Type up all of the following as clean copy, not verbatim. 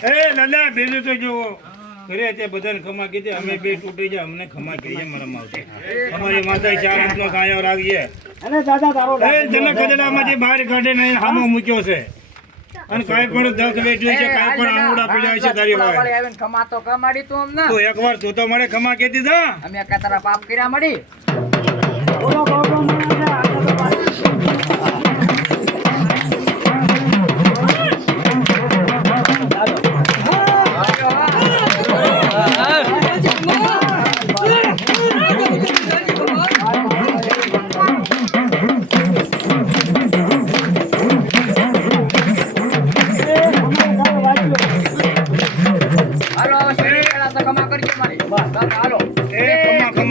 એ લાલા બેનું તો જો ઘરે તે બધાને ખમા કીધી અમે બે તૂટી જાય અમને ખમા કહીએ મારા માવતે અમારી માતા 4 હાથનો કાયો રાખીએ અને દાદા તારો એ તને કદડામાંથી બહાર કાઢે નહીં હામો મૂક્યો છે અને કાઈ પણ દસ વેચ્યું છે કાઈ પણ આંગુડા પીડ્યા છે તારી વાળે આવીને ખમા તો કમાડી તું અમને તો એકવાર તું તો મને ખમા કહેતી જા અમે કા તારા પાપ કર્યા મળી બોલો બોલો મને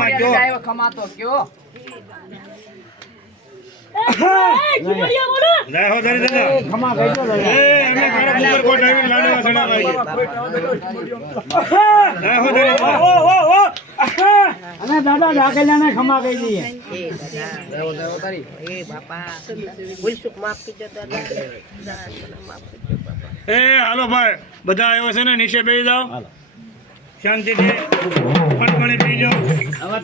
આજે તો ખમા તો કયો જય હો તારી દાદા ખમા કહી દો એ અમે તારા ઉપર કોટ આવીને લાડવા સડાવા જય હો તારી દાદા અને દાદા ઢાકેલાને ખમા કહી દઈએ એ હાલો ભાઈ બધા આવ્યો છે ને નીચે બેસી જાઓ શાંતિથી પણ પીજો